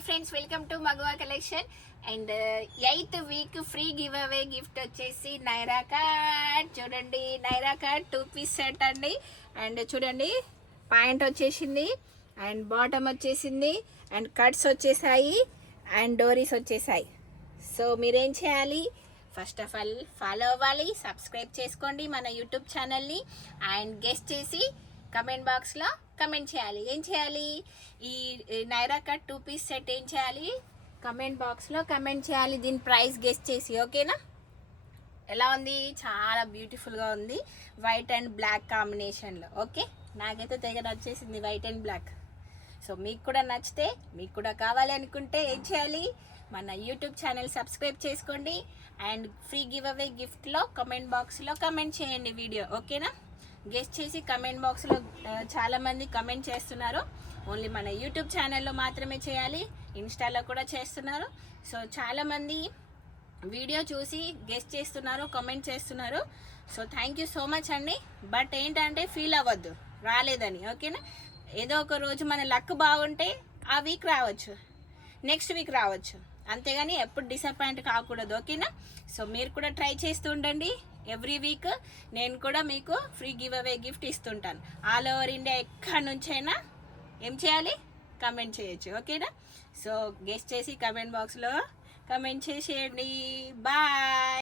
Hi friends, welcome to Magava collection. And 8th week free give away gift వచ్చేసి Naira cut. చూడండి, Naira cut 2 piece set అండి. And చూడండి, pant వచ్చేసింది and bottom వచ్చేసింది and cuts వచ్చేసాయి and డోరీస్ వచ్చేసాయి. సో మీరేం చేయాలి? ఫస్ట్ ఆఫ్ ఆల్ ఫాలో అవ్వాలి, సబ్స్క్రైబ్ చేసుకోండి మన యూట్యూబ్ ఛానల్ని అండ్ గెస్ట్ చేసి కమెంట్ బాక్స్లో కమెంట్ చేయాలి. ఏం చేయాలి? ఈ నైరా కట్ 2 పీస్ సెట్ ఏం చేయాలి? కమెంట్ బాక్స్లో కమెంట్ చేయాలి, దీని ప్రైస్ గెస్ట్ చేసి. ఓకేనా? ఎలా ఉంది? చాలా బ్యూటిఫుల్గా ఉంది, వైట్ అండ్ బ్లాక్ కాంబినేషన్లో. ఓకే, నాకైతే తెగ నచ్చేసింది వైట్ అండ్ బ్లాక్. సో మీకు కూడా నచ్చితే, మీకు కూడా కావాలి అనుకుంటే ఏం చేయాలి? మన యూట్యూబ్ ఛానల్ సబ్స్క్రైబ్ చేసుకోండి అండ్ ఫ్రీ గివ్ అవే గిఫ్ట్లో కమెంట్ బాక్స్లో కమెంట్ చేయండి వీడియో. ఓకేనా? గెస్ట్ చేసి కమెంట్ బాక్స్లో చాలామంది కమెంట్ చేస్తున్నారు. ఓన్లీ మన యూట్యూబ్ ఛానల్లో మాత్రమే చేయాలి, ఇన్స్టాలో కూడా చేస్తున్నారు. సో చాలామంది వీడియో చూసి గెస్ట్ చేస్తున్నారు, కమెంట్ చేస్తున్నారు. So thank you so much అండి. బట్ ఏంటంటే ఫీల్ అవ్వద్దు రాలేదని. ఓకేనా? ఏదో ఒక రోజు మన లక్ బాగుంటే ఆ వీక్ రావచ్చు, నెక్స్ట్ వీక్ రావచ్చు, అంతేగాని ఎప్పుడు డిసప్పాయింట్ కాకూడదు. ఓకేనా? సో మీరు కూడా ట్రై చేస్తూ ఉండండి. ఎవ్రీ వీక్ నేను కూడా మీకు ఫ్రీ గివ్ అవే గిఫ్ట్ ఇస్తుంటాను. ఆల్ ఓవర్ ఇండియా ఎక్కడి నుంచైనా ఏం చేయాలి? కమెంట్ చేయొచ్చు. ఓకేనా? సో గెస్ట్ చేసి కమెంట్ బాక్స్లో కమెంట్ చేసేయండి. బాయ్.